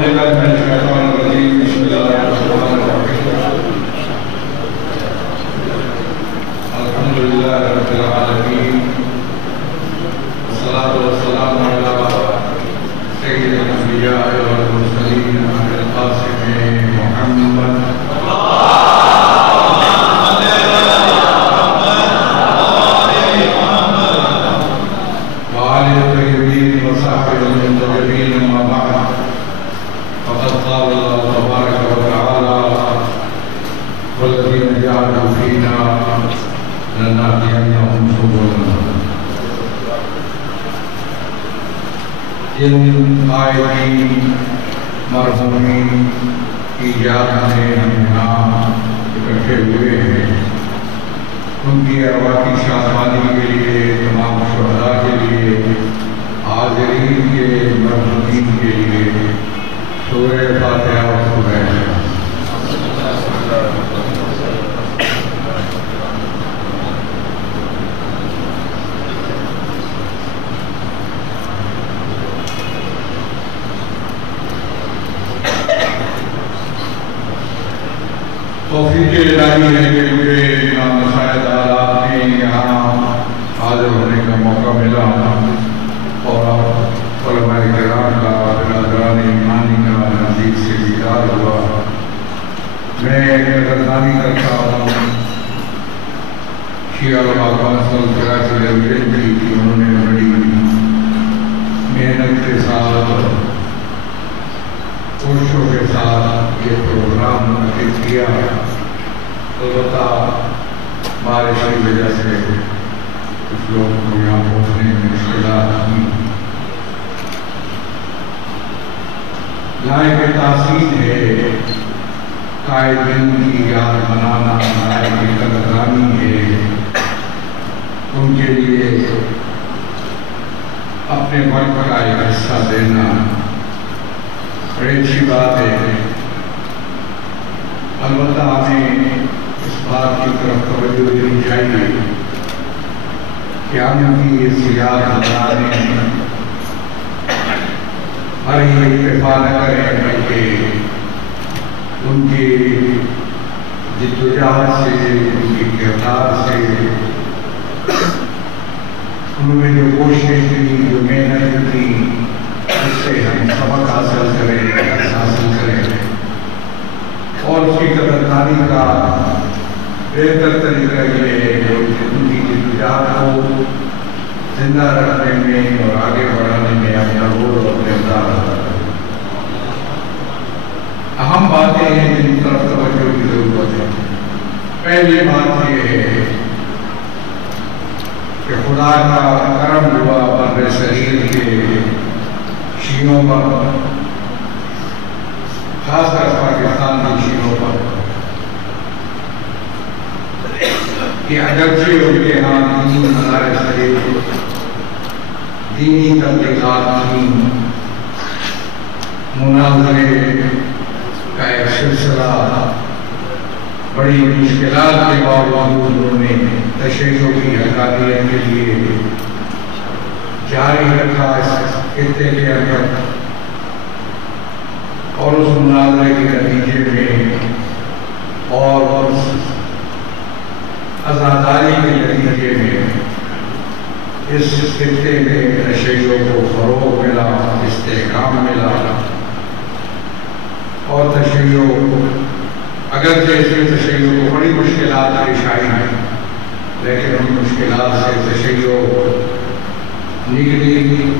بالله من الشيطان الرجيم بسم الله الرحمن الرحيم الحمد لله رب العالمين والصلاة والسلام على سيد الأنبياء والمرسلين أبي القاسم محمد وآل الطيبين وصحبه المنتجبين أما بعد فقد قال الله تبارك وتعالى والذين جعلوا فينا لنهدينهم سبلنا. جن قائدین مرحومین کی یاد میں ہم یہاں اکٹھے ہوئے ہیں، ان کی ارواح کی شادمانی کے لیے، تمام شہداء کے لیے، حاضرین کے مرحومین کے لیے سورہ فاتحہ اور سورہ اخلاص۔ توفیق الہی ہے کہ مجھے امام مساعد آلات میں یہاں حاضر ہونے کا موقع ملا اور علماء کرام کا، برادران ایمانی کا نزدیک سے دیدار ہوا۔ میں قدردانی کرتا ہوں شیعہ علماء کونسل کراچی ڈویژن کی کہ انہوں نے بڑی محنت کے ساتھ، کوششوں کے ساتھ یہ پروگرام منعقد کیا۔ البتہ بارش کی وجہ سے کچھ لوگوں کو یہاں پہنچنے میں مشکلات ہوئی۔ لائق تحسین ہے قائدین کی یاد منانا، لائق قدردانی ہے ان کے لیے اپنے وقت کا ایک حصہ دینا بڑی اچھی بات ہے۔ البتہ ہمیں اس بات کی طرف توجہ دینی چاہیے کہ ہم کی اس یاد منانے ہر ہی اتفاق نہ کریں، بلکہ ان کی جدوجہد سے، ان کی کردار سے، انہوں نے جو کوشش کی، جو محنت کی، اس سے ہم سبق حاصل کریں، درس حاصل کریں اور اس کی قدردانی کا بہتر طریقہ یہ ہے کہ ان کی جدوجہد کو زندہ رکھنے میں اور آگے بڑھانے میں اپنا رول اور کردار ادا کریں۔ اہم باتیں ہیں جن طرف توجہ کی ضرورت ہے۔ پہلی بات یہ ہے کہ خدا کا کرم ہوا بر صغیر کے شیعوں پر، خاص کر پاکستان کی شیعوں پر، کہ اگرچہ ان کے ہاں دینی مدارس تھے، دینی تبلیغات تھیں، مناظرے کا ایک سلسلہ بڑی مشکلات کے باوجود انہوں نے تشیع کی حقانیت کے لیے جاری رکھا اس خطے کے اندر، اور اس مناظرے کے نتیجے میں اور اس عزاداری کے نتیجے میں اس خطے میں تشیع کو فروغ ملا، استحکام ملا، اور تشیع اگرچہ اس میں تشیع کو بڑی مشکلات پیش آئی ہیں، لیکن ان مشکلات سے تشیع نکلی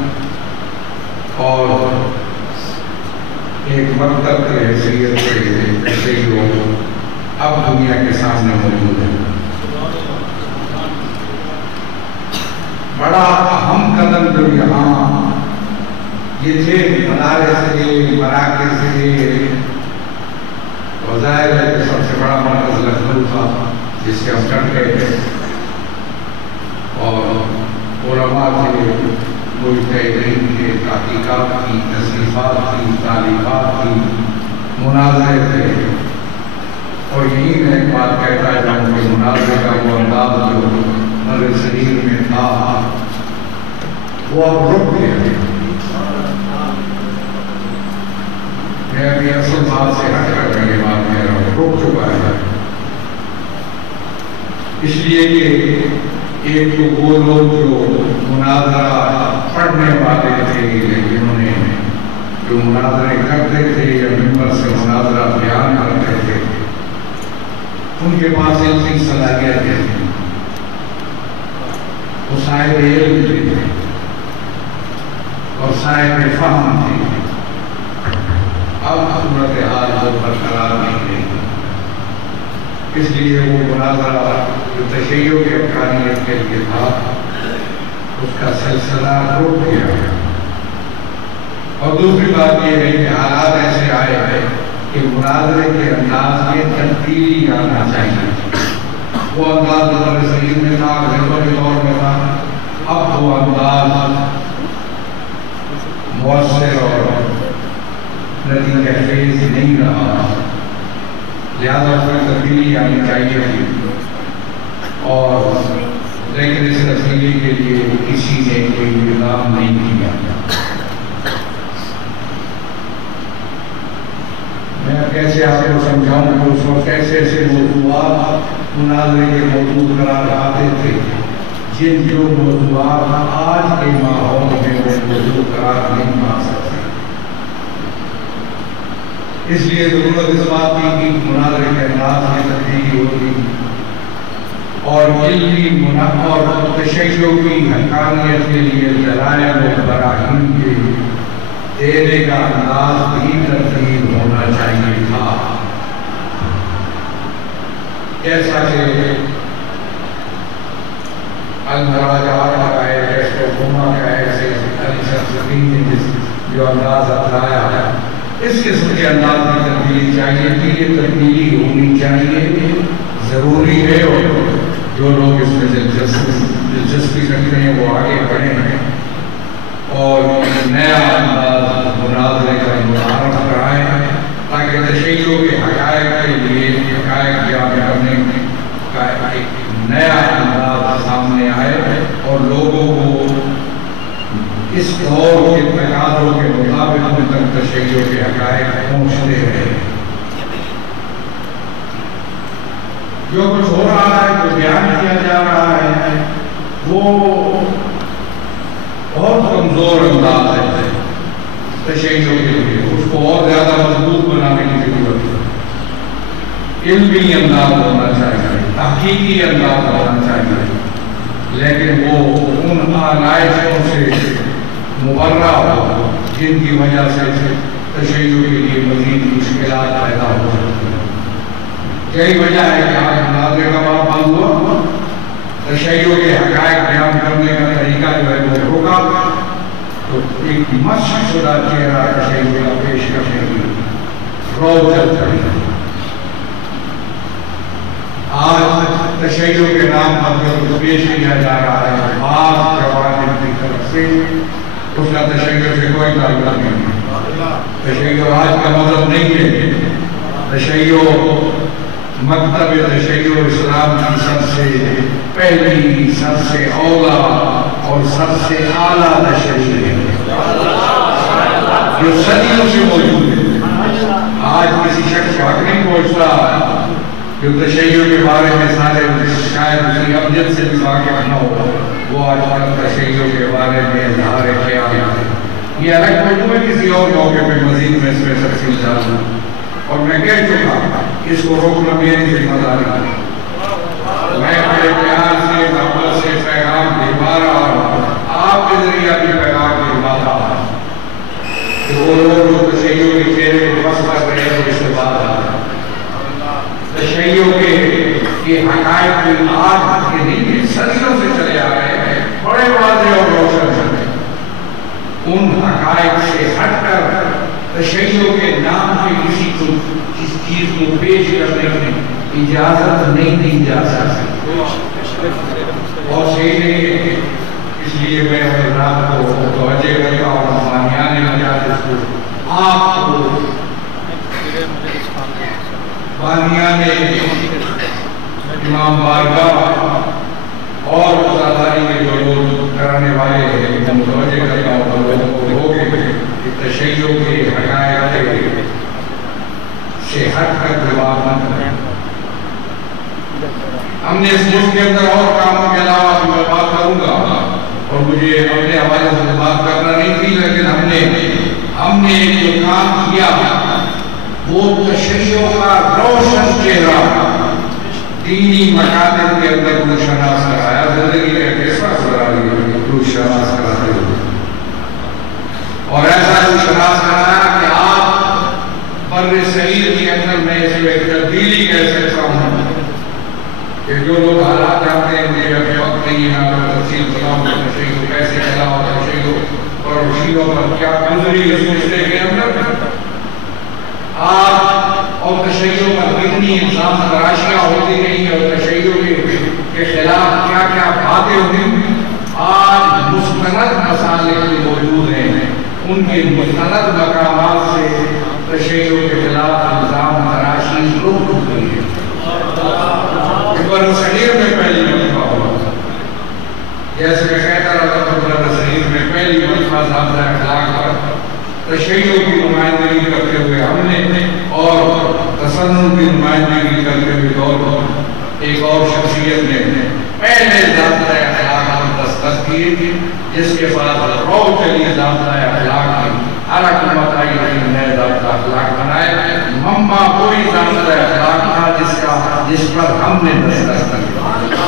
اور ایک مکتب کی حیثیت سے تشیع اب دنیا کے سامنے موجود ہے۔ بڑا اہم قدم جو یہاں یہ تھے، مدارس تھے، مراکز تھے، وظائر ہے کہ سب سے بڑا مرکز لکھنؤ تھا جس سے ہم چڑھ گئے تھے، اور علماء تھے، مجتہدین تھے، تحقیقات کی، تصنیفات کی، تعلیمات کی، مناظرے تھے۔ اور یہی میں ایک بات کہتا جاؤں کہ مناظرے کا وہ انداز جو مر صغیر میں تھا وہ اب رک گیا۔ میں ابھی اصل بات سے ہٹ کر رہے بات کہہ رہا ہوں، رک چکا ہے، اس لیے کہ ایک تو وہ لوگ جو مناظرہ پڑھنے والے تھے، جنہوں نے جو مناظرے کرتے تھے یا ممبر سے مناظرہ بیان کرتے تھے، ان کے پاس اتنی صلاحیتیں تھیں، وہ صاحب علم تھے اور صاحب فہم تھے۔ اب صورتحال وہ برقرار نہیں رہی، اس لیے وہ مناظرہ جو تشیع کی حقانیت کے لیے تھا اس کا سلسلہ رک گیا۔ اور دوسری بات یہ ہے کہ حالات ایسے آئے ہیں کہ مناظرے کے انداز میں تبدیلی آنا چاہیے۔ وہ انداز دور صغیر میں تھا، غربت کے دور میں تھا، اب وہ انداز مؤثر اور نتیجہ خیز نہیں رہا، لہذا اس میں تبدیلی آنی چاہیے تھی، اور لیکن اس تبدیلی کے لیے کسی نے کوئی نظام نہیں کیا۔ میں کیسے آپ کو سمجھاؤں کہ اس وقت ایسے ایسے موضوعات مناظرے کے موضوع قرار آتے تھے جن جو موضوعات آج کے ماحول میں وہ موضوع قرار نہیں پا سکتے۔ اس لیے ضرورت اس بات کی کہ مناظرے کے انداز میں تبدیلی ہوگی اور علمی اور تشیع کی حقانیت کے لیے دلائل و براہین کے دینے کا انداز بھی تبدیل ہونا چاہیے تھا۔ جیسا کہ المراجعات کا ہے، جیسے حکومہ کا ہے، علی شمس نے جو انداز اپنایا ہے، اس قسم کے انداز میں تبدیلی چاہیے کہ یہ تبدیلی ہونی چاہیے، ضروری ہے، اور جو لوگ اس میں دلچسپی رکھتے ہیں وہ آگے بڑھیں اور نیا انداز مناظرے کا متعارف کرائیں تاکہ تشیع کے حقائق کے لیے حقائق بیان کرنے کا ایک نیا انداز سامنے آئے اور لوگوں کو اس دور کے تقاضوں کے مطابق ان تک تشیع کے حقائق پہنچتے رہے۔ جو کچھ ہو رہا ہے، جو بیان کیا جا رہا ہے، وہ بہت کمزور انداز ہے تشیع کے لیے، اس کو اور زیادہ مضبوط بنانے کی ضرورت ہے۔ علمی انداز ہونا چاہیے، تحقیقی انداز ہونا چاہیے، لیکن وہ ان آلائشوں سے مبرہ ہو جن کی وجہ سے تشیع کے لیے مزید مشکلات پیدا ہو سکتی ہیں۔ یہی وجہ ہے کہ آج مناظرے کا باب بند ہوا، تشیع کے حقائق بیان کرنے کا طریقہ جو ہے وہ روکا، تو ایک مشق شدہ چہرہ تشیع کا پیش کرنے کی رو چل رہی۔ آج تشیع کے نام پر جو پیش کیا جا رہا ہے بعض جوانب کی طرف سے، اس کا تشیع سے کوئی تعلق نہیں ہے۔ تشیع آج کا مذہب نہیں ہے، تشیع مکتب تشیع اسلام کی سب سے پہلی، سب سے اولا اور سب سے اعلیٰ تشیع ہے جو صدیوں سے موجود ہے۔ آج کسی شخص کو حق نہیں پہنچتا جو تشیع کے بارے میں سارے شاید اسی ابجد سے بھی واقف نہ ہو، وہ آج تک تشیع کے بارے میں اظہار خیال ہے۔ یہ الگ موضوع ہے، کسی اور موقع پہ مزید میں اس میں تفصیل ڈالوں، اور میں کہہ چکا اس کو روکنا میری ذمہ داری ہے۔ میں بڑے پیار سے محبت سے پیغام بھجوا رہا ہوں، آپ کے ذریعہ بھی پیغام بھجوا رہا ہوں کہ وہ لوگ جو تشیع کے چہرے کو بس کر رہے ہیں اس سے بات آ رہا ہے۔ تشیع کے حقائق کی آج کے نہیں صدیوں سے چلے آ رہے ہیں، بڑے واضح اور روشن ہیں۔ ان حقائق سے ہٹ کر تشیع کے نام پہ کسی کو اس چیز کو پیش کرنے کی اجازت نہیں دی جا سکتی، اور صحیح نہیں ہے۔ اس لیے میں حضرات کو توجہ کرتا ہوں، بانیان مجالس کو، آپ کو، بانیان امام بارگاہ اور عزاداری کے جو لوگ کرانے والے ہیں، میں متوجہ کرتا ہوں لوگوں کو کہ تشیع کے حقائق سے ہٹ کر جواب نہ کریں۔ ہم نے اس ملک کے اندر اور کاموں کے علاوہ بھی میں بات کروں گا اور مجھے اپنے حوالے سے بات کرنا نہیں تھی، لیکن ہم نے جو کام کیا وہ تشیع کا روشن چہرہ دینی مکاتب کے اندر روشناس کرایا، زندگی کا کیسا روشناس کراتے ہوئے، اور ایسا روشناس کرایا کہ آپ بر صغیر کے اندر میں اس میں تبدیلی کہہ سکتا ہوں کہ جو لوگ حالات جانتے ہیں، مجھے ابھی وقت نہیں ہے تفصیل بتاؤں کہ تشیع کو کیسے چلا اور تشیع اور رشیدوں پر کیا گزری اس مسئلے کے اندر آج، اور تشیع پر کتنی الزام تراشیاں ہوتی رہی اور تشیع کے خلاف کیا کیا باتیں ہوئی، آج مستند مسالے موجود ہیں، ان کے مستند مقامات سے تشیع کے خلاف الزام تراشی رک گئی ہے۔ بر صغیر میں پہلی مرتبہ ہوا، جیسے میں کہتا رہا تھا، بر صغیر میں پہلی مرتبہ ضابطۂ اخلاق پر تشیع کی نمائندگی کرتے ہوئے ہم نے اور تسنن کی نمائندگی کرتے ہوئے دور ایک اور شخصیت نے پہلے ضابطۂ اخلاق پر دستخط کیے تھے، جس کے بعد رو چلی ضابطۂ اخلاق کی ہر حکومت آئی لیکن نئے ضابطۂ اخلاق بنائے۔ منبع کوئی ضابطۂ اخلاق تھا جس پر ہم نے دستخط کیا،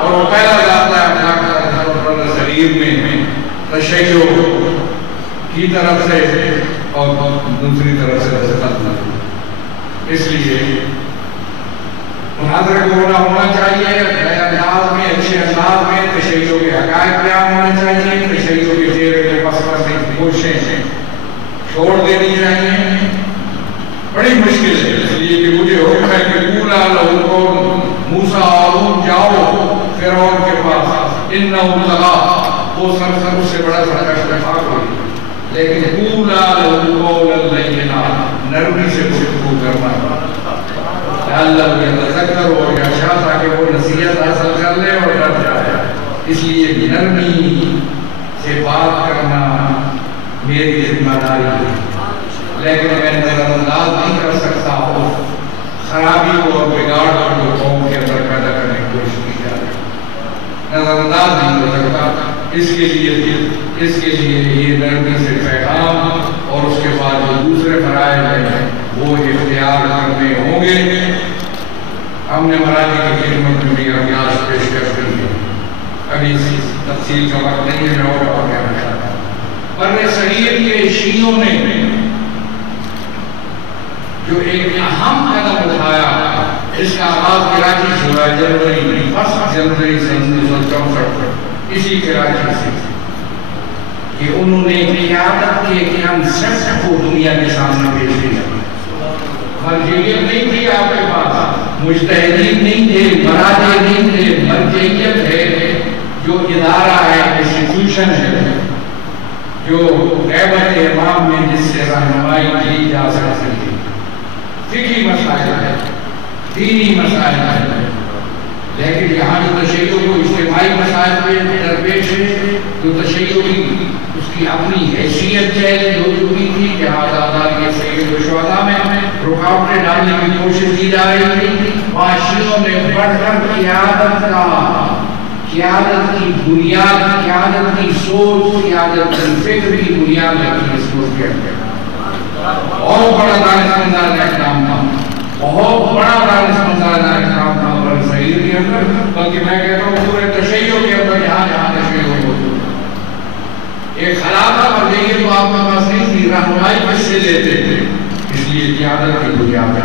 اور وہ پہلا ضابطۂ اخلاق تھا بر صغیر میں تشیع کی طرف سے اور دوسری طرف سے دستخط نہ کی۔ اس لیے مناظرے کو ہونا چاہیے نئے انداز میں، اچھے انداز میں، تشیع کے حقائق بیان ہونے چاہیے، تشیع کے چہرے کو پس کرنے کی کوششیں چھوڑ دینی چاہیے۔ بڑی مشکل ہے، اس لیے کہ مجھے حکم ہے کہ قولا لہو قولا موسیٰ ہارون جاؤ فرعون کے پاس، انہ طغیٰ، وہ سر اس سے بڑا اتفاق ہوئی، لیکن قولا لہو قولا لینا، نرمی سے گفتگو کرنا، اللہ کو یتذکر ہو یا شاہ تاکہ وہ نصیحت حاصل کر لے اور ڈر جائے۔ اس لیے نرمی سے بات کرنا میری ذمہ داری ہے، لیکن میں نظر انداز نہیں کر سکتا ہوں خرابی کو اور بگاڑ کو جو قوم کے اندر پیدا کرنے کی کوشش کی جا رہی ہے، نظر انداز نہیں کر سکتا۔ اس کے لیے یہ نرمی سے پیغام اور اس کے بعد جو دوسرے فرائض ہیں وہ اختیار کرنے ہوں گے۔ ہم نے مراجع کی خدمت میں بھی ابیات پیش کر دی ہے، ابھی اس تفصیل کا وقت نہیں ہے، میں اور کہنا چاہتا ہوں۔ بر صغیر کے شیعوں نے جو ایک اہم قدم اٹھایا، اس کا آغاز کراچی سے ہوا، جنوری 1964 اسی کراچی سے، کہ انہوں نے قیادت کے کنسپٹ کو دنیا کے سامنے پیش کیا۔ مرجعیت نہیں تھی آپ کے پاس، مجتہدین نہیں تھے، مراجع نہیں تھے، مرجعیت ہے جو ادارہ ہے، انسٹیٹیوشن ہے جو غیبت امام میں جس سے رہنمائی کی جا سکتی ہے، فقہی مسائل ہے، دینی مسائل ہے، لیکن یہاں جو تشیع کو اجتماعی مسائل پہ درپیش ہے، جو تشیع کی اس کی اپنی حیثیت چیلنج ہو چکی تھی، جہاں آزاداری کے سید الشہداء میں رکاوٹیں ڈالنے کی کوشش کی جا رہی تھی، وہاں شیعوں نے بڑھ کر قیادت کی بنیاد، قیادت کی سوچ، قیادت کی فکر کی بنیاد رکھی اس کو کیا گیا۔ بہت بڑا دانشمندانہ اقدام تھا، بہت بڑا دانشمندانہ اقدام تھا بر صغیر کے اندر، بلکہ میں کہتا ہوں پورے تشیع کے اندر جہاں جہاں تشیع ہوئی ایک خلافہ مرجعیت تو آپ کے پاس نہیں تھی، رہنمائی کس سے لیتے تھے؟ اس لیے قیادت کی بنیاد ہے،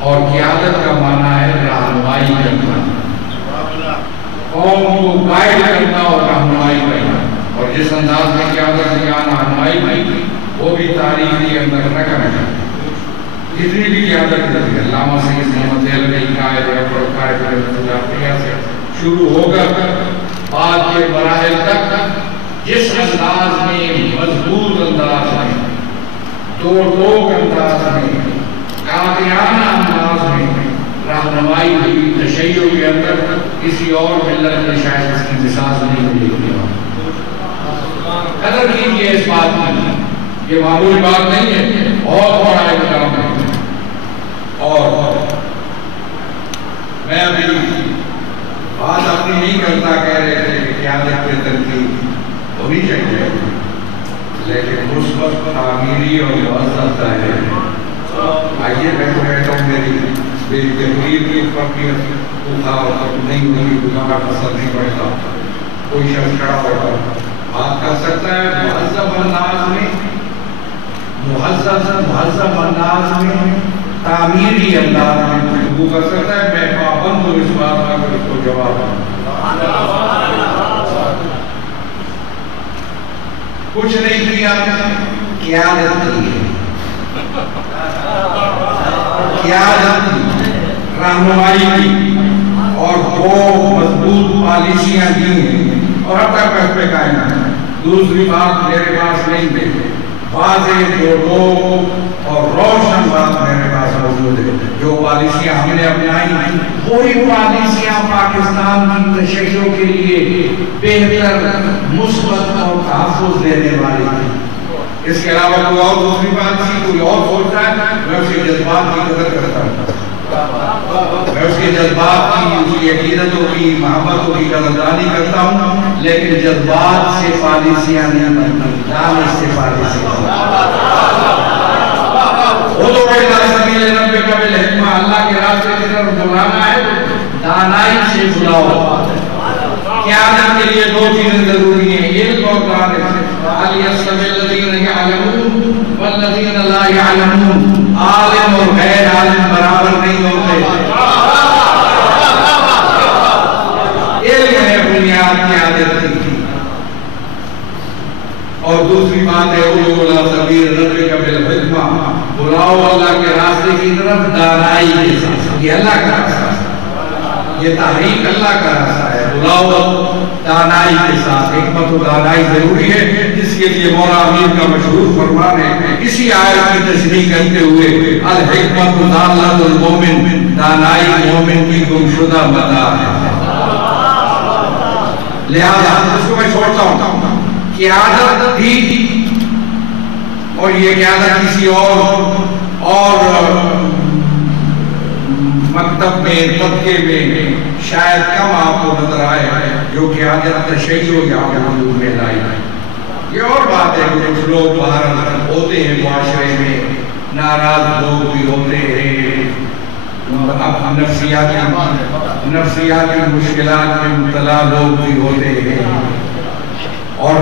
اور قیادت کا معنی ہے رہنمائی کرنا، قوم کو گائیڈ کرنا اور رہنمائی کرنا، اور جس انداز میں قیادت کی رہنمائی کی وہ بھی تاریخ کے اندر نہ کرنا۔ جتنی بھی قیادت کرتی ہے، علامہ سید محمد دہلوی قائد رحمۃ اللہ علیہ سے شروع ہو کر بعد کے مراحل تک، جس انداز میں، مضبوط انداز میں، توڑ ٹوک انداز میں، قاطعانہ انداز میں رہنمائی ہوئی تشیع کے اندر، کسی اور ملت میں شاید اس کی مثال نہیں ملی ہوئی۔ قدر کیجیے اس بات کی، یہ معمولی بات نہیں ہے، بہت بڑا اقدام ہے۔ اور میں ابھی بات اپنی نہیں کرتا، کہہ رہے تھے کہ قیادت پہ تنقید ہونی چاہیے، لیکن مثبت تعمیری اور معزز ہے۔ آئیے میں تو کہتا ہوں میری تقریر کی پکی نہیں ہوگی، گزارا پسند نہیں پڑتا، کوئی شخص کھڑا ہوگا بات کر سکتا ہے مہذب انداز میں تعمیری انداز میں گفتگو کر سکتا ہے، میں پابند ہوں اس بات کا کہ اس کو جواب دوں۔ کچھ نہیں کیا، قیادت کی، رہنمائی کی، اور وہ مضبوط پالیسیاں دی ہیں اور اب تک پہ قائم ہیں۔ دوسری بات میرے پاس نہیں ہے، واضح جو لوگ اور روشن بات میرے پاس موجود ہے، جو پالیسیاں ہم نے اپنائی وہی پالیسیاں پاکستان کی تشیع کے لیے بہتر، مثبت اور تحفظ دینے والی ہیں۔ اس کے علاوہ کوئی اور دوسری بات کی کوئی اور سوچتا ہے، میں اس کے جذبات کی قدر کرتا ہوں، میں اس کے جذبات کی، اس کی عقیدتوں کی، محبتوں کی قدردانی کرتا ہوں، لیکن جذبات سے پالیسیاں نہیں بنتی، دانش سے پالیسیاں خودو بیدہ سبیل ربک بالحکمہ، اللہ کے راستے کی طرف بلانا ہے، دانائی سے بلاؤ۔ قیادت کے لیے دو چیزیں ضروری ہیں، علم اور دانش۔ وَلْيَسْتَوِي الَّذِينَ يَعْلَمُونَ وَالَّذِينَ لَا يَعْلَمُونَ، عالم اور غیر عالم برابر نہیں ہوتے۔ علم ہے بنیاد قیادت کی، اور دوسری بات ہے ادعوا إِلَىٰ سَبِيلِ رَبِّكَ بِالْحِکمَةِ، بلاؤ اللہ کے راستے کی طرف دانائی کے ساتھ۔ یہ اللہ کا راستہ ہے، یہ تحریک اللہ کا راستہ ہے، بلاؤ دانائی کے ساتھ۔ حکمت و دانائی ضروری ہے، جس کے لیے مولا امیر کا مشہور فرمان ہے، اسی آیت کی تشریح کرتے ہوئے الحکمت ضالۃ المومن، دانائی مومن کی گمشدہ مدار ہے۔ لہذا اس کو میں چھوڑتا ہوں، قیادت تھی، اور یہ قیادت کسی اور مکتب میں، طبقے میں شاید کم آپ کو نظر آئے جو قیادت تشیع یہاں حضور میں لائی ہے۔ یہ اور بات ہے کہ کچھ لوگ باہر ہوتے ہیں معاشرے میں، ناراض لوگ بھی ہوتے ہیں، نفسیاتی مشکلات میں مبتلا لوگ بھی ہوتے ہیں، اور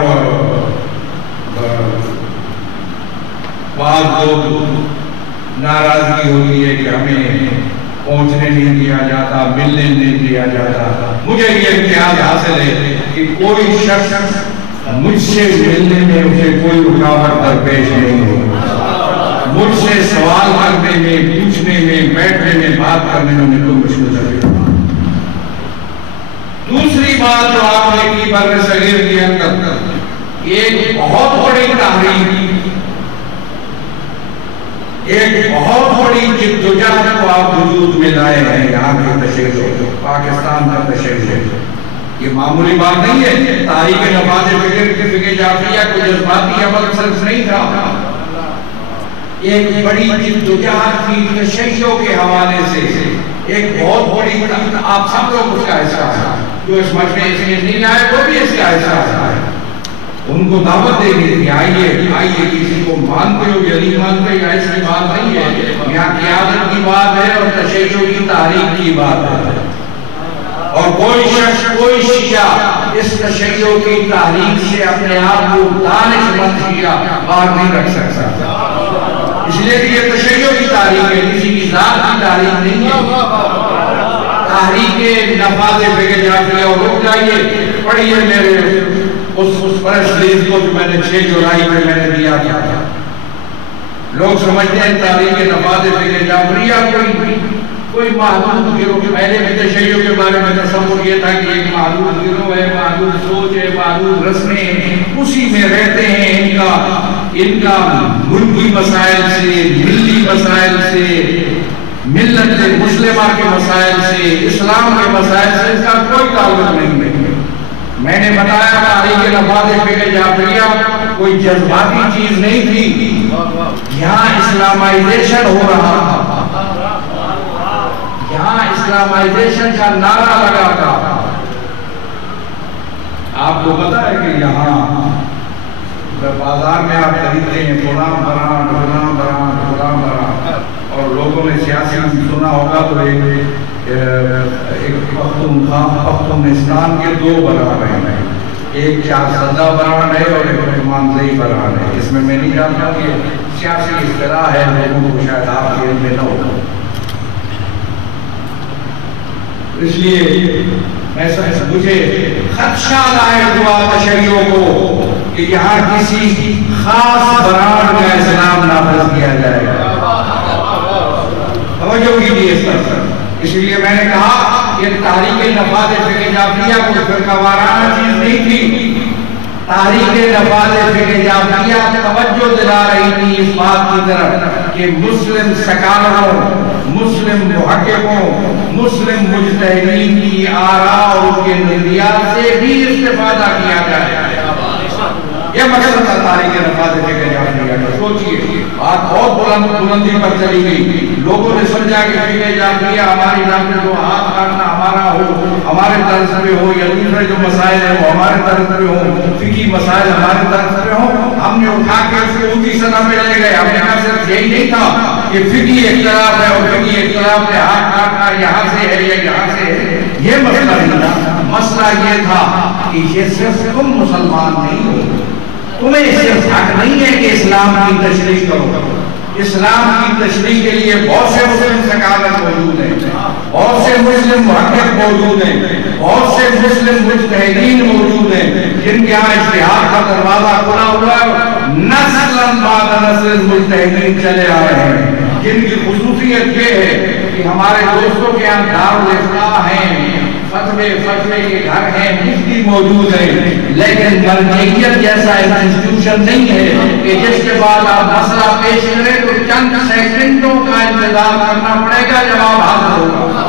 بعض لوگ ناراضگی ہوتی ہے کہ ہمیں پہنچنے نہیں دیا جاتا، ملنے نہیں دیا جاتا۔ مجھے یہ امتیاز حاصل ہے کہ کوئی شخص مجھ سے ملنے میں اسے کوئی رکاوٹ درپیش نہیں ہو، مجھ سے سوال کرنے میں، پوچھنے میں، بیٹھنے میں، بات کرنے میں کوئی مشکل نہیں۔ دوسری بات جو آپ نے کی بر صغیر کے اندر، ایک بہت بڑی تحریک، ایک بہت بڑی جدوجہد کو آپ وجود میں لائے ہیں یہاں کے تشیع سے، پاکستان کا تشیع سے۔ یہ معمولی بات نہیں ہے، تاریخ نفاذ فقہ جعفریہ کو جذباتی عمل صرف نہیں تھا، ایک بڑی جدوجہد کی تشیع کے حوالے سے، ایک بہت بڑی، آپ سب لوگ اس کا حصہ ہیں، جو اس مجمع سے نہیں آئے وہ بھی اس کا حصہ ہے۔ ان کو دعوت دے دی، آئیے کسی کو مانتے ہو یا نہیں مانتے، یا اس کی بات نہیں ہے، یہاں قیادت کی بات ہے اور تشیع کی تحریک کی بات ہے، اور کوئی شخص، کوئی شیعہ اس تشیع کی تحریک سے اپنے آپ کو دانش مند شیعہ باہر نہیں رکھ سکتا، اس لیے کہ یہ تشیع کی تحریک ہے، کسی کی ذات کی تحریک نہیں ہے۔ تحریک نفاذ فقہ جعفریہ، اور رک جائیے، پڑھیے میرے اس پریس ریلیز کو جو میں نے 6 جولائی میں میں نے دیا تھا۔ لوگ سمجھتے ہیں تحریک نفاذ فقہ جعفریہ کوئی محدود گروہ، پہلے میں تشیع کے بارے میں تصور یہ تھا کہ ایک محدود گروہ ہے، محدود سوچ ہے، محدود رسمیں ہیں، اسی میں رہتے ہیں، ان کا ملکی مسائل سے، ملی مسائل سے، ملت مسلمہ کے مسائل سے، اسلام کے مسائل سے اس کا کوئی تعلق نہیں ہے۔ میں نے بتایا تحریک نفاذ فقہ جعفریہ کوئی جذباتی چیز نہیں تھی، یہاں اسلامائزیشن ہو رہا تھا، اسلامائزیشن کا نعرہ لگا تھا۔ آپ کو پتا ہے کہ یہاں بازار میں آپ خریدتے ہیں غلام بران غلام بران غلام بران، اور لوگوں نے سیاسی سنا ہوگا تو ایک پختونستان کے دو بران ہیں، ایک شاہزادہ بران ہے اور ایک مانزئی بران ہے۔ اس میں نہیں جانتا کہ سیاسی اصطلاح ہے، لوگوں کو شاید آپ کے میں نہ ہو، اس لیے مجھے خدشہ لاحق ہوا تشیعوں کو کہ یہاں کسی خاص بران کا اسلام نافذ کیا جائے گا۔ توجہ کیجیے اس طرف۔ اس لیے میں نے کہا کہ تحریک نفاذ فقہ جعفریہ کوئی فرقہ وارانہ چیز نہیں تھی۔ تحریک نفاذ فقہ جعفریہ توجہ دلا رہی تھی اس بات کی طرف کہ مسلم سکالروں، مسلم محققوں، مسلم مجتہدین کی آراء اور ان کے نظریات سے بھی استفادہ کیا جائے۔ یہ مقصد تھا تحریک نفاذ فقہ جعفریہ کا۔ سوچئے بات بہت بلندی پر چلی گئی، لوگوں نے سمجھا کہ فقہ جعفریہ ہماری نام میں جو ہاتھ کاٹنا ہمارا ہو، ہمارے طرز پہ ہو، یا دوسرے جو مسائل ہیں وہ ہمارے طرز پہ ہوں، فقہی مسائل ہمارے طرز پہ ہوں۔ ہم نے اٹھا کے اس کو اونچی سطح پہ لے گئے۔ ہم نے کہا صرف یہی نہیں تھا کہ فقہی اختلاف ہے اور فقہی اختلاف ہے ہاتھ کاٹنا یہاں سے ہے یا یہاں سے ہے، یہ مسئلہ نہیں تھا۔ مسئلہ یہ تھا کہ یہ صرف تم مسلمان نہیں ہو، تمہیں صرف حق نہیں ہے کہ اسلام کی تشریح کرو۔ اسلام کی تشریح کے لیے بہت سے مسلم سکالر موجود ہیں، بہت سے مسلم محقق موجود ہیں، بہت سے مسلم مجتہدین موجود ہیں جن کے یہاں اجتہاد کا دروازہ کھلا ہوا ہے۔ نسلاً بعد نسل مجتہدین چلے آ رہے ہیں جن کی خصوصیت یہ ہے کہ ہمارے دوستوں کے یہاں دارالافتاء ہیں، فتوے کے گھر ہیں، مفتی موجود ہیں، لیکن مرجعیت جیسا انسٹیٹیوشن نہیں ہے کہ جس کے بعد آپ مسئلہ پیش کریں تو چند سیکنڈوں کا انتظار کرنا پڑے گا، جواب حاضر ہوگا۔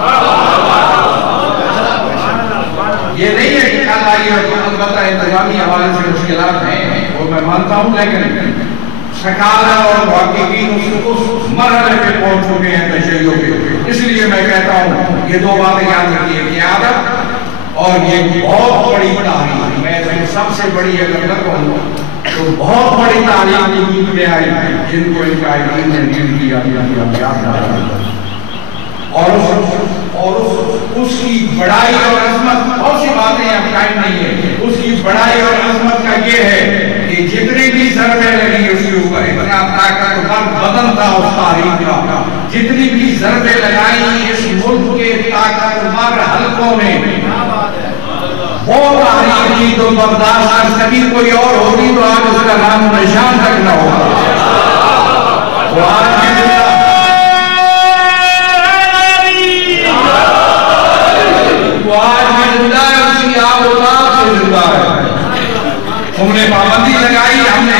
یہ نہیں ہے کہ کل آئیے اور البتہ انتظامی حوالے سے مشکلات ہیں، وہ میں مانتا ہوں، لیکن سکالر اور محققین اس مرحلے پہ پہنچ چکے ہیں تشیعوں کے۔ اس لیے میں کہتا ہوں یہ دو باتیں یاد رکھیے، قیادت اور یہ بہت بڑی تحریک۔ میں سب سے بڑی اگر نہ کہوں تو بہت بڑی تحریک وجود میں آئی جن کو ان قائدین نے لیڈ کیا، اور اس کی بڑائی اور عظمت، بہت سی باتیں اب ٹائم نہیں ہے، اس کی بڑائی اور عظمت کا یہ ہے کہ جتنی بھی ضربیں لگی اس کے اوپر، اتنا طاقتور بدن تھا اس تحریک کا، جتنی بھی ضربیں لگائی اس ملک کے طاقتور حلقوں نے، وہ تحریک کی تو برداشت کر سکی کوئی اور ہوگی تو آج اس کا نام نشان تک نہ ہوگا۔ وہ آج بھی ہم نے پابندی لگائی، ہم نے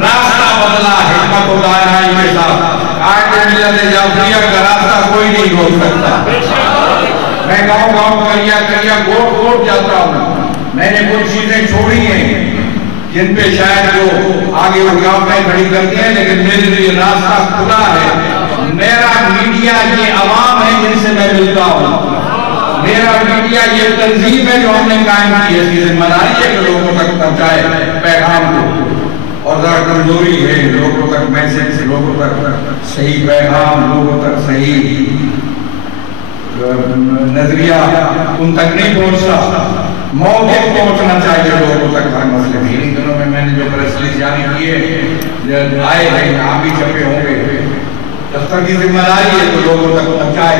راستہ بدلا، حکمت و دانائی کے ساتھ۔ آج ملت جعفریہ کا راستہ کوئی نہیں روک سکتا۔ میں گاؤں کریا گوٹ جاتا ہوں، میں نے کچھ چیزیں چھوڑی ہیں جن پہ شاید جو آگے رکاوٹیں کھڑی کرتی ہیں، لیکن میرے لیے راستہ کھلا ہے۔ میرا میڈیا یہ عوام ہے جن سے میں ملتا ہوں، میرا میڈیا یہ تنظیم ہے جو ہم نے قائم کی ہے، اس کی ذمہ داری ہے کہ لوگوں تک پہنچائے پیغام کو، اور ذرا کمزوری ہے لوگوں تک میسج، لوگوں تک صحیح پیغام، لوگوں تک صحیح نظریہ ان تک نہیں پہنچتا۔ موقع پہنچنا چاہیے لوگوں تک ہر مسئلے میں۔ ان دنوں میں نے جو پریس ریلیز جاری کیے آئے ہیں، آپ بھی چھپے ہوں گے، دفتر کی ذمہ داری ہے تو لوگوں تک پہنچائے،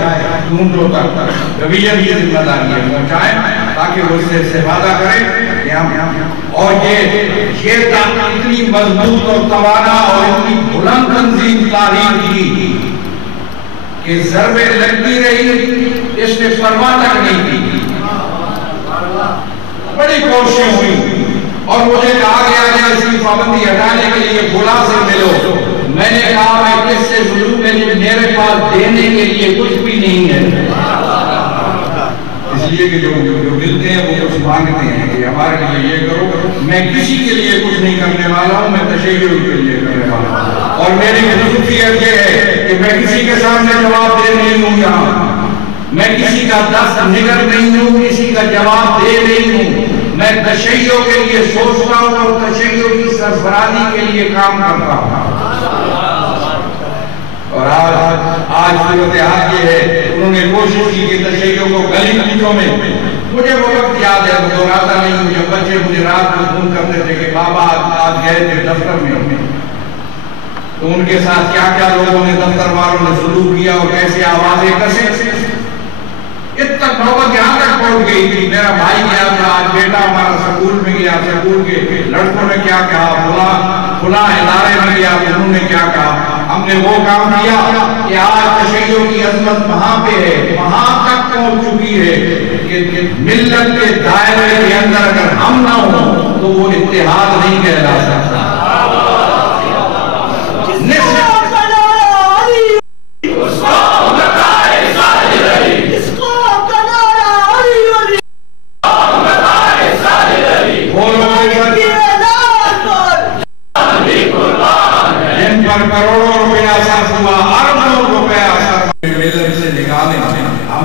ڈھونڈوں تک رویہ کی ذمہ داری ہے پہنچائیں تاکہ وہ اس سے استفادہ کریں۔ اور یہ اتنی مضبوط اور توانا اور اتنی بلند تنظیم تاریخ کی کہ ضربیں لگتی رہی، اس نے پرواہ تک نہیں کی، بڑی کوششیں ہوئی، اور مجھے کہا گیا کہ اس کی پابندی ہٹانے کے لیے بلا سے ملو۔ میں نے کہا میں کس سے ملوں، میرے پاس دینے کے لیے کچھ بھی نہیں ہے، اس لیے کہ جو ملتے ہیں وہ کچھ مانگتے ہیں کہ ہمارے لیے یہ کرو۔ میں کسی کے لیے کچھ نہیں کرنے والا ہوں، میں تشیع کے لیے کرنے والا ہوں، اور میری خصوصیت یہ ہے کہ میں کسی کے سامنے جواب دے نہیں ہوں یہاں، میں کسی کا دست نگر نہیں ہوں، کسی کا جواب دے نہیں ہوں، میں تشیع کے لیے سوچتا ہوں اور تشیع کی سربراہی کے لیے کام کرتا ہوں۔ اور آج صورتحال یہ ہے، انہوں نے کوشش کی کہ تشیع کو گلی گلیوں میں، مجھے وہ وقت یاد ہے، وہ دہراتا نہیں ہوں، جب بچے مجھے رات کو فون کرتے تھے کہ بابا آج گئے تھے دفتر میں، تو ان کے ساتھ کیا کیا لوگوں نے دفتر والوں نے سلوک کیا اور کیسے آوازیں کسے، اتنا نوبت یہاں تک پہنچ گئی تھی۔ میرا بھائی گیا تھا، آج بیٹا ہمارا سکول میں گیا، سکول کے لڑکوں نے کیا کہا، فلاں ادارے میں گیا، انہوں نے کیا کہا۔ ہم نے وہ کام کیا کہ آج تشیع کی عظمت وہاں پہ ہے، وہاں تک پہنچ چکی ہے کہ ملت کے دائرے کے اندر اگر ہم نہ ہوں تو وہ اتحاد نہیں کہلا سکتا۔ کروڑوں روپیہ صرف ہوا، اربوں روپیہ صرف ملت سے نکالیں، ہم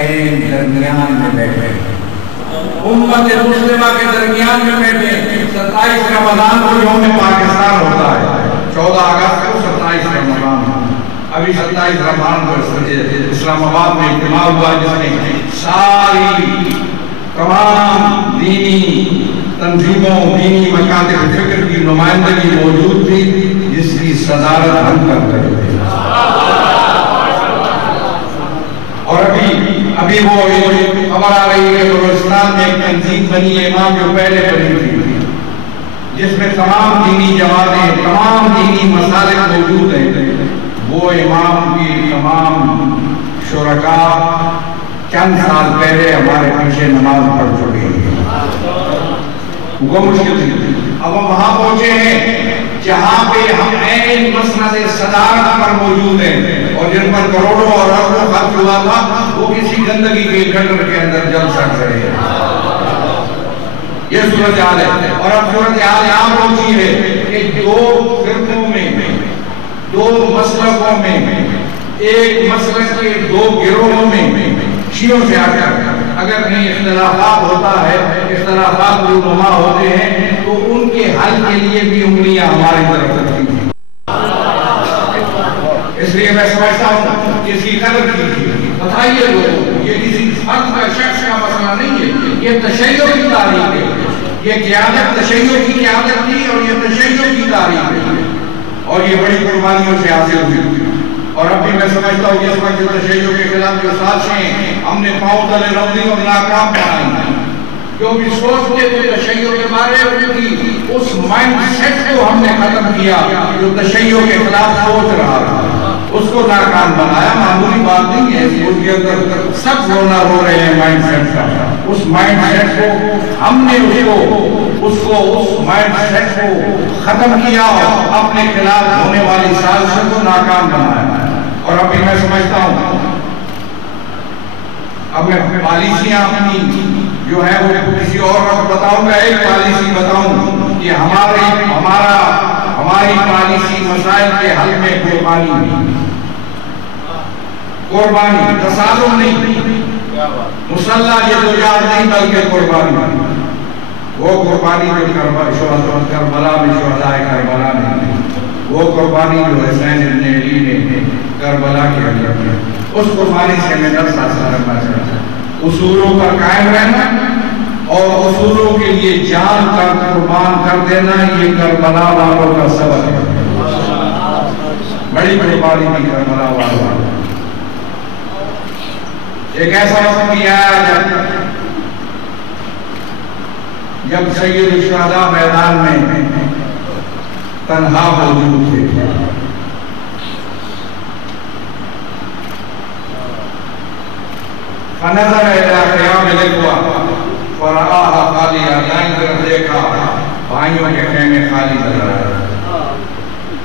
درمیان میں بیٹھے، امت مسلمہ کے درمیان میں بیٹھے۔ 27 رمضان کو یوم پاکستان ہوتا ہے، 14 اگست کو 27 رمضان، ابھی 27 رمضان کو اسلام آباد میں اجتماع ہوا جس میں ساری تمام دینی تنظیموں، دینی مکاتب فکر کی نمائندگی موجود تھی، جس کی صدارت ہم کر رہے تھے۔ اور ابھی وہ خبر آ رہی ہے کہ بلوچستان میں ایک تنظیم بنی ہے، امام جو پہلے بنی تھی، جس میں تمام دینی جماعتیں، تمام دینی مسالک موجود ہیں۔ وہ امام کی تمام شرکاء چند سال پہلے ہمارے پیچھے نماز پڑھ چکے ہیں۔ وہ مشکل تھی، اب ہم وہاں پہنچے ہیں جہاں پہ ہم عین مسند صدارت پر موجود ہیں، اور جن پر کروڑوں اور اربوں خرچ ہوا تھا وہ کسی گندگی کے گٹر کے اندر جل سک رہے ہیں۔ یہ صورتحال ہے، اور اب صورتحال یہاں پہنچی ہے کہ دو فرقوں میں، دو مسلکوں میں، ایک مسلک کے دو گروہوں میں شیعوں سے آ کر اگر کہیں اختلافات ہوتا ہے، اختلافات رونما ہوتے ہیں، تو ان کے حل کے لیے بھی انگلیاں ہماری طرف رکھتی ہیں۔ اس لیے میں سمجھتا ہوں کہ اس کی قدر کیجیے، بتائیے لوگوں، یہ کسی فرد کا شخص کا مسئلہ نہیں ہے، یہ تشیع کی تاریخ ہے، یہ قیادت تشیع کی قیادت تھی اور یہ تشیع کی تاریخ ہے، اور یہ بڑی قربانیوں سے حاصل ہوئی۔ اور اب بھی میں سمجھتا ہوں کہ اس وقت تشیع کے خلاف جو سازشیں ہم نے پاؤں تلے رکھ دی اور ناکام بنائی، جو بھی سوچتے تھے تشیع کے بارے میں، اس مائنڈ سیٹ کو ہم نے ختم کیا جو تشیع کے خلاف سوچ رہا تھا، اس کو ناکام بنایا۔ معمولی بات نہیں ہے، اس کے اندر سب رونا رو رہے ہیں مائنڈ سیٹ کا۔ اس مائنڈ سیٹ کو ہم نے اس مائنڈ سیٹ کو ختم کیا اور اپنے خلاف ہونے والی سازشوں کو ناکام بنایا۔ اور ابھی میں سمجھتا ہوں، اب میں پالیسیاں اپنی جو ہے وہ کسی اور وقت بتاؤں گا۔ ایک پالیسی بتاؤں کہ ہماری پالیسی مسائل کے حل میں قربانی، تصادم نہیں، مسلح جدوجہد نہیں بلکہ قربانی۔ وہ قربانی جو کربلا میں شہدائے کربلا نے، وہ قربانی جو حسین ابن علی نے کربلا کے اندر کی، اس قربانی سے میں درس حاصل کرنا چاہتا ہوں۔ اصولوں پر قائم رہنا اور اصولوں کے لیے جان کا قربان کر دینا، یہ کربلا والوں کا سبق ہے۔ بڑی قربانی کی کربلا والوں۔ ایک ایسا وقت بھی آیا جب سید الشہداء میدان میں تنہا موجود تھے۔ فنظر الى قیام الاخوہ فرآها خالیہ، دائیں طرف دیکھا بھائیوں کے خیمے خالی نظر آئے۔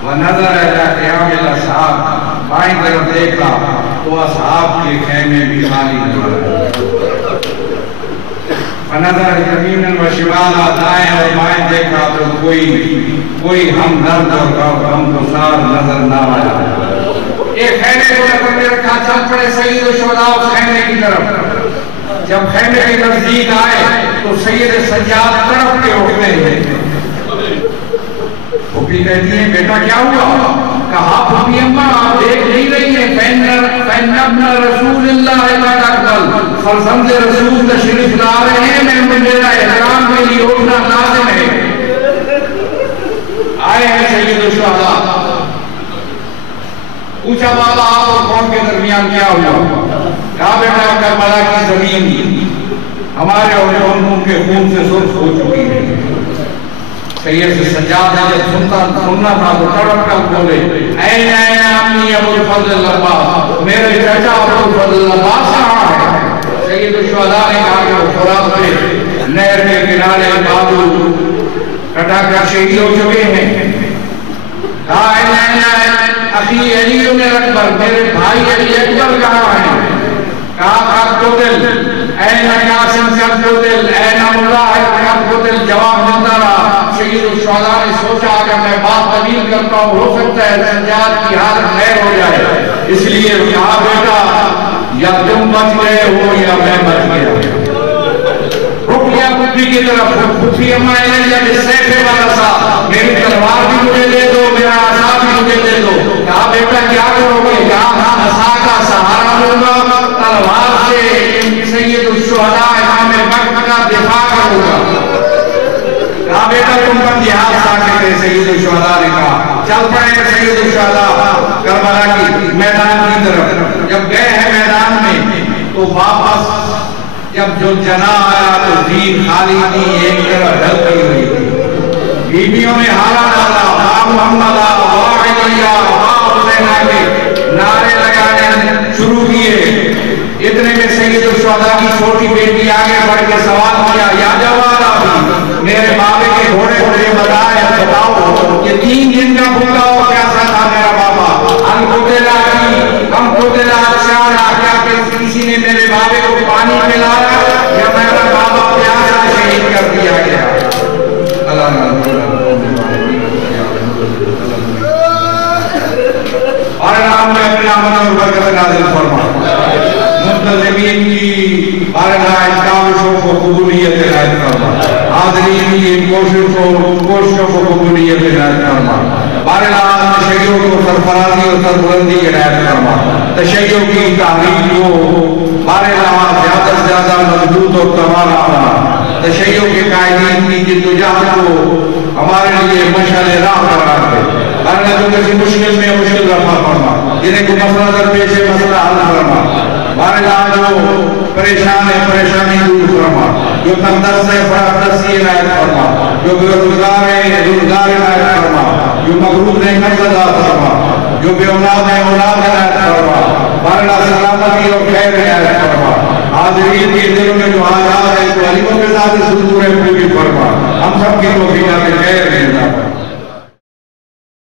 ونظر الى قیام الاصحاب، بائیں طرف دیکھا تو اصحاب کے خیمے بھی خالی نظر آئے۔ فنظر یمینا و شمالا، دائیں اور بائیں دیکھا تو کوئی ہمدرد اور غمگسار نظر نہ آیا۔ ایک خیمے کو لپٹ کے رکھا، چل پڑے سید الشہداء اس خیمے کی طرف. جب خیمے کے نزدیک آئے تو سید سجاد تڑپ کے اٹھتے ہیں. پھوپھی کہتی ہیں بیٹا کیا ہوا؟ کہا پھوپھی اماں آپ دیکھ نہیں رہی ہیں فَإِنَّ رسول اللہ قد اقبل، فرزند رسول تشریف لا رہے ہیں، میں میرا احترام کے لیے اٹھنا لازم ہے. آئے ہیں سید الشہداء. پوچھا بابا آپ اور قوم کے درمیان کیا ہوا؟ کہا بیٹا کربلا کی زمین ہمارے اور ان کے خون سے سرخ ہو چکی ہے. سید سجاد نے سننا تھا تو تڑپ کر بولے این امی ابو الفضل العباس، میرے چچا ابو الفضل العباس کہاں ہے؟ سید الشہداء نے کہا کہ وہ فرات پہ نہر کے کنارے بازو کٹا کر شہید ہو چکے ہیں. کہا این اخی علی اکبر، میرے بھائی علی اکبر کہاں ہیں؟ کہا قد قتل، این قاسم قد قتل، این مجاہد قد قتل. جواب ملتا رہا. سید الشہداء نے سوچا کہ میں بات طویل کرتا ہوں، ہو سکتا ہے سجاد کی حالت خیر ہو جائے، اس لیے کہا بیٹا یا تم بچ گئے ہو یا میں بچ گیا. رک گیا پھوپھی کی طرف. پھوپھی اماں الیہ بالسیف والعصا، میری تلوار بھی مجھے دے دو، میرا عصا بھی مجھے دے دو. کہا بیٹا کیا کرو گے؟ کہا عصا کا سہارا لوں گا، تلوار سے سید الشہداء امام وقت کا دفاع کروں گا. کہا بیٹا تم پر جہاد ساکت ہے. سید الشہداء نے کہا چل پڑے سید الشہداء کربلا کی میدان کی طرف. جب گئے ہیں میدان میں تو واپس جب جو جنا آیا تو دین خالی تھی، ایک طرف ڈھلتی ہوئی تھی. بیویوں نے حالہ ڈالا، محمد علیہ حسین کے نعرے لگانے شروع کیے. اتنے میں سید الشہداء کی چھوٹی بیٹی آگے بڑھ کے سوال کیا یا جوالا بھی میرے بابے کے گھوڑے گھوڑے بتاؤ یہ 3 دن کا بھوکا ہو کیسا تھا میرا بابا؟ ہم قتلا شارا، کیا کسی نے میرے بابے کو پانی پلایا یا میرا بابا پیاسا شہید کر دیا گیا؟ اللہ اور نام میں اپنے آمن اور برکت نازل فرما. منتظمین کی بارگاہ کاوشوں کو قبولیت عنایت فرما، حاضرین کی کوششوں کو قبولیت عنایت فرما. بارگاہ تشیع کو سرفرازی اور سربلندی عنایت فرما. تشیع کی تحریک کو بارگاہ زیادہ سے زیادہ مضبوط اور توانا بنا. تشیع کے قائدین کی جدوجہد کو ہمارے لیے مشعل راہ قرار دے. بارگاہ جو کسی مشکل میں مشکل رفع فرما، جنہیں کو مسئلہ درپیش ہے مسئلہ حل فرما. بارگاہ جو پریشان ہے پریشانی دور فرما، جو تندرست ہے فراترسی عنایت فرما، جو بے روزگار ہے روزگار عنایت فرما، جو مغروب ہے قرض ادا فرما، جو بے اولاد ہے اولاد عنایت فرما. بارگاہ سلامتی اور خیر عنایت فرما. حاضرین کے دلوں میں جو حاجات ہے تو غریبوں کے ساتھ صدور ہے پوری فرما. ہم سب کی توفیقات خیر